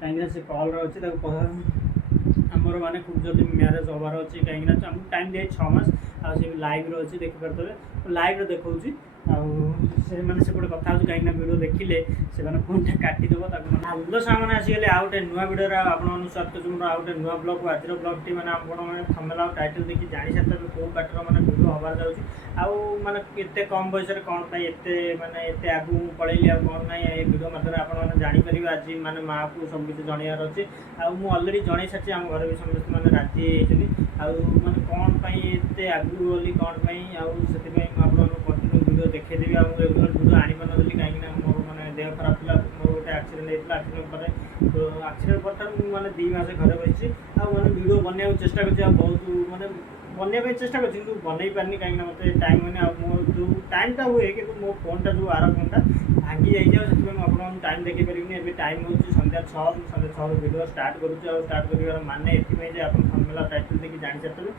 कहीं से कल अच्छे आमर माने जब म्यारेज हबार अच्छे कहीं आमको टाइम दिए 6 मास आए लाइव अच्छे देखिपे लाइव देखा से मैंने से कथा कहीं वीडियो देखिले से फोन टा काटिदेव हेलो सामने आसीगले आउ गोटे नुआ वीडियो आप स्वागत जो आउ गोटे नुआ ब्लॉग आज ब्लॉग टी मैंने आपने थंबनेल और टाइटल देखि जानी सारे कौ बाटर मैंने वीडियो हबार जाऊँगी आउ माने एते कम बयस कौन एते माने एते आगू पलैली आ कौन ना ये वीडियो मध्य आप जापर आज माने माँ को सब किसी जनइबार अच्छे आउ अलरेडी जन सारी आम घर भी समस्त मैंने राजी होती आने कौन एते आगू गली कौन से कंटिन्यू वीडियो देखदेवी आ रेगुलर वीडियो आनीपारी कहीं मोर मैंने देह खराब था मोर गोटे एक्सीडेंट होता एक्सीडेंट पर तो एक्सीडेंट पर मैंने 2 मास घर बची मैंने वीडियो बनने चेष्टा कर बहुत मैंने बनवाई चेष्टा कर बनई पार्नी कहीं मत टाइम मैंने मो जो टाइमटा हुए कि मो फोनटा जो 12 घंटा भांगी जाइए आप टाइम देखी पारे टाइम हो संध्या 6 संध्या 6 वीडियो स्टार्ट करुँच कर माने ये आप थंबनेल टाइटल देखिए जानी सारे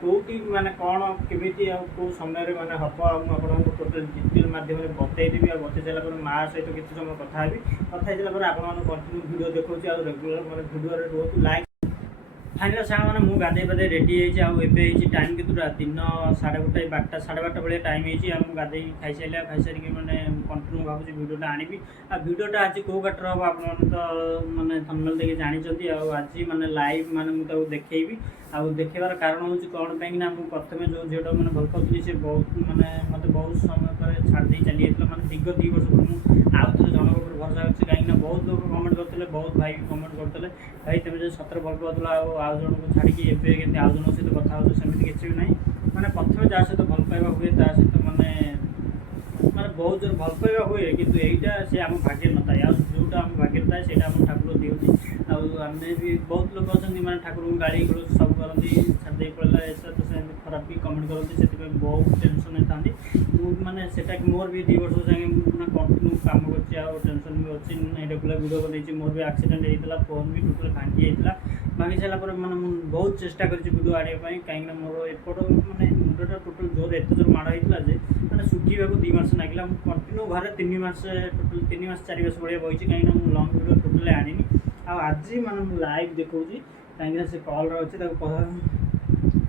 कौटी माने कौन केमी कौ समय माने हम आपको टोटल डिटेल मध्यम बतईदेवी आ बतई सारापर माँ सहित किसी समय कथा कथा सारापर आप कंटिन्यू वीडियो देखा रेगुलर मैंने वीडियो रोज लाइक फाइनल साग मैंने मुझे गाधे पाधे रेडी होती टाइम के दिन 12:30 12:30 भाई टाइम हो गाधे खाई सारी मैंने कंटिन्यू भावी वीडियोटा आनी आ वीडियोटा आज कौ बाटर हम आप मैंने थंबनेल देखिए जानते आज मैंने लाइव मैंने मुझे देखेबी आउ देखेबार कारण हूँ कौन कहीं प्रथम जो झीटा मैंने भल पाती से बहुत मैंने मत बहुत समय पर छाड़ी चली जाता मैंने दीर्घ 2 वर्ष पर आउ थे जनक पर भरोसा अच्छे कहीं बहुत लोग कमेंट करते बहुत भाई कमेंट करते भाई तुम जो सतर भल पाला आउ जन को छाड़ी एवं आउ जन सहित कथा होमती किसी भी ना मैंने प्रथम जहाँ सहित भल पाइबा हुए ता सहित मैंने मैंने बहुत जोर भल पाइबा हुए कि यहीटा से आम भाग्य न था जोटा आम भाग्य था से ठाकुर दिखती आम भी बहुत लोग अच्छा मैंने ठाकुर को गाड़ी गलोज सब करती छाड़ी पड़ा ऐसा तो से खराब भी कमेंट करते से बहुत टेंशन था मैंने से मोर भी 2 वर्ष जाए मैंने कंटिन्यू कम कर टेंशन भी अच्छी रेगुलर वीडियो बनाई मोर भी एक्सीडेंट होता फोन भी टोटल भांगी जाता भांगी सारापर मैंने बहुत चेष्टा कर वीडियो आने कहीं मोर एपट मैंने मुंडटा टोटल जोर एत जोर माड़ होता है मैंने शुखा 2 मास लगे कंटिन्यू घर 3 मास टोटल 3 मास 4 मास भाई बही कहीं लंग वीडियो टोटल आनी आज मैंने लाइव देखा कहीं से कल अच्छे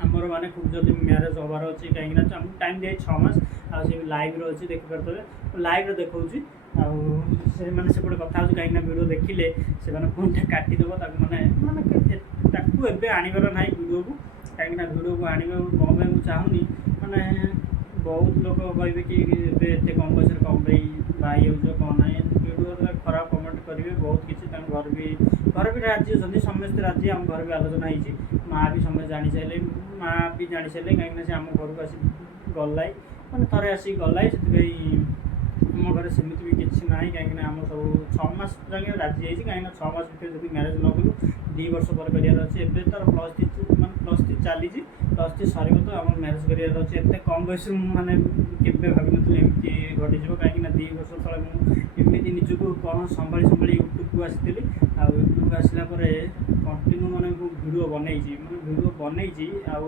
आमर माने जब म्यारेज हबार अच्छे कहीं आमको टाइम दिए 6 मास आए लाइव अच्छे देखिपे लाइव देखा से मैंने से कथा कहीं वीडियो देखिले से फोन टा काटिदेव मैंने मैंने आनीबार ना वीडियो को कहीं वीडियो को आने कम मुझे चाहूनी मैंने बहुत लोग कहे कि एत कम बयस कम भाई भाई हो कौन ना वीडियो खराब कमेंट करेंगे बहुत किसी घर भी राजी अच्छा समस्त राजी आम घर भी आलोचना होती माँ भी समस्त जानी सारे माँ भी जानी सारे कहीं आम घर को आसी गलाई मैंने थे आसिक गलाई से आम घर सेमती भी किसी ना कहीं आम सब 6 मास जाए राजी कहीं 6 मास भर जब म्यारेज न कलु 2 वर्ष पर करार अच्छे एवं तार +3 मैंने +3 चली +3 सर तो आम म्यारेज करार अच्छे एत कम बयस मैंने केवे भाव नी एमती घटीज कहीं 2 वर्ष तले मुझे निजक कौन संभाली यूट्यूब को आसी यूट्यूब को आसला कंटिन्यू मैंने वीडियो बनई मैंने वीडियो बनई आउ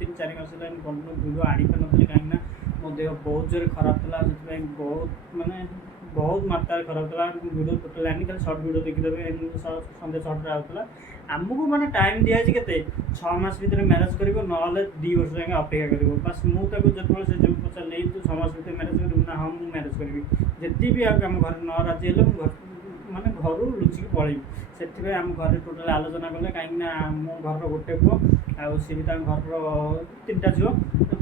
3-4 मास कंटिन्यू वीडियो आनी पारी कहीं मो देह बहुत जोर खराब था से बहुत मैंने बहुत मात्रा खराब था वीडियो टोटल आनी खाली सर्ट वीडियो देखीदेवे संध्या 6 आउला आमको मैंने टाइम दिखाई के 6 मास भर म्यारेज कर ना 2 वर्ष जाए अपेक्षा कर बस मुझे जो से जो पचार नहीं तू 6 मास भर म्यारेज कर ना हाँ मुझे म्यारेज करी जी भी आम घर न राजी है घर माने घर लुचिक पलैबी से आम घर टोटाल आलोचना कले कहीं मो घर गोटे पुओ सी भी घर 3टा झील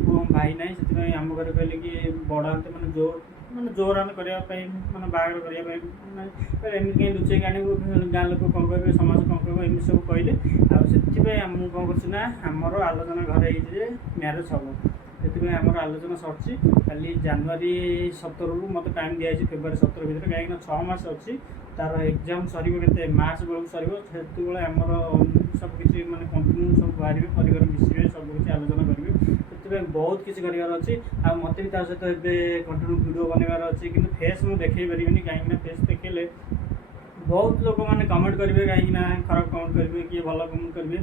पुओ भाई ना से आम घर कहले कि बड़ हाथ मैंने जोर आम करने मैंने बाहर करने कहीं लुचेक आने गाँ लोक कौन कहे समाज कौन कह एम सब कहले आम कौन करमर आलोचना घर हो म्यारेज हम से आमर आलोचना सरी खाली जनवरी 17 मत टाइम दिखाई फेब्रुआरी 17 भितर कहीं 6 मास अच्छी तार एग्जाम सर मार्च बेलू सर आमर सब किसी मैंने कंटिन्यू सब बाहर परिवार मिसवे सब किसी आलोचना करेंगे से बहुत किसी करार अच्छी आ मत भी सहित कंटिन्यू वीडियो बनवार अच्छी कि फेस मुझे देखे पारि कहीं फेस देखेले बहुत लोक मैंने कमेंट करेंगे कहीं खराब कमेंट करेंगे किए भल कमेंट करेंगे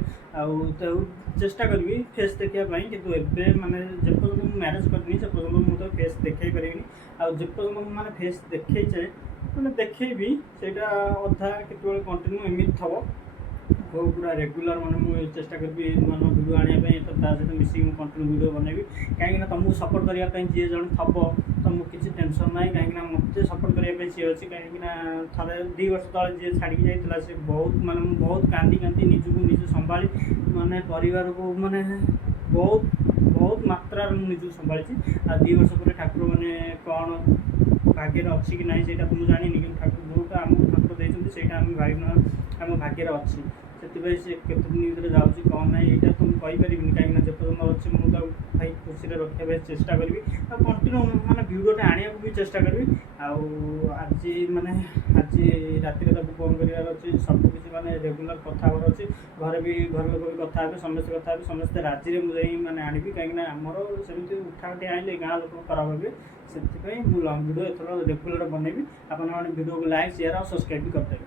चेष्टा करी फेस देखापी कि एवं मैंने जब म्यारेज करनी से पर्यटन मुझे फेस देखे पारि आपर्यंत मैंने फेस देखे ମାନେ ଦେଖେଇବି ସେଇଟା ଅଧା କେତେବେଳେ କଣ୍ଟିନ୍ୟू ଏମିତି ଥବ ଆଉ ପୁରା ରେଗୁଲାର ମାନେ ମୁଁ ଚେଷ୍ଟା କରିବି ନୂଆ ନୂଆ ଭିଡ଼ିଓ ଆଣିବା ପାଇଁ ତ ତା ସହିତ ମିଶିକି ମୁଁ କଣ୍ଟିନ୍ୟୁ ଭିଡ଼ିଓ ବନେଇବି କାହିଁକିନା ତୁମକୁ ସପୋର୍ଟ କରିବା ପାଇଁ ଯିଏ ଜଣେ ଥବ ତୁମକୁ କିଛି ଟେନସନ୍ ନାହିଁ କାହିଁକିନା ମୋତେ ସପୋର୍ଟ କରିବା ପାଇଁ ସିଏ ଅଛି କାହିଁକିନା ଥରେ 2 ବର୍ଷ ତଳେ ଯିଏ ଛାଡ଼ିକି ଯାଇଥିଲା ସେ ବହୁତ ମାନେ ମୁଁ ବହୁତ କାନ୍ଦି କାନ୍ଦି ନିଜକୁ ନିଜେ ସମ୍ଭାଳି ମାନେ ପରିବାରକୁ ମାନେ ବହୁତ ବହୁତ ମାତ୍ରାରେ ମୁଁ ନିଜକୁ ସମ୍ଭାଳିଛି ଆଉ 2 ବର୍ଷ ପରେ ଠାକୁର ମାନେ କ'ଣ ଭାଗ୍ୟରେ ଅଛି କି ନାହିଁ ସେଇଟା ତ ମୁଁ ଜାଣିନି କିନ୍ତୁ ଠାକୁର ଯେଉଁଟା ଆମକୁ ଠାକୁର ଦେଇଛନ୍ତି ସେଇଟା ଆମେ ଆମ ଭାଗ୍ୟରେ ଅଛି ସେଥିପାଇଁ ସେ କେତେ ଦିନ ଭିତରେ ଯାଉଛି କ'ଣ ନାହିଁ ଏଇଟା ତ ମୁଁ କହିପାରିବିନି କାହିଁକିନା ଯେପର୍ଯ୍ୟନ୍ତ ଅଛି ମୁଁ ତାକୁ ଭାଇ ଖୁସିରେ ରଖିବା ପାଇଁ ଚେଷ୍ଟା କରିବି ଆଉ କଣ୍ଟିନ୍ୟୁ ମାନେ ଭିଡ଼ିଓଟା ଆଣିବାକୁ ବି ଚେଷ୍ଟା କରିବି ଆଉ ଆଜି ରାତିରେ ତାକୁ ଫୋନ୍ କରିବାର ଅଛି ସବୁକିଛି ମାନେ ରେଗୁଲାର କଥା ହେବାର ଅଛି ଘରେ ବି ଘର ଲୋକ ବି କଥା ହେବେ ସମସ୍ତେ ରାଜିରେ ମୁଁ ଯାଇ ମାନେ ଆଣିବି କାହିଁକିନା ଆମର ସେମିତି ଉଠାଉଠି ଆଣିଲେ ଗାଁ ଲୋକ ଖରାପ ହେବେ ସେଥିପାଇଁ ମୁଁ ଲଙ୍ଗ୍ ଭିଡ଼ିଓ ଏଥର ରେଗୁଲାର ବନେଇବି ଆପଣମାନେ ଭିଡ଼ିଓକୁ ଲାଇକ୍ ସେୟାର ଆଉ ସବସ୍କ୍ରାଇବ୍ ବି କରିଦେବେ।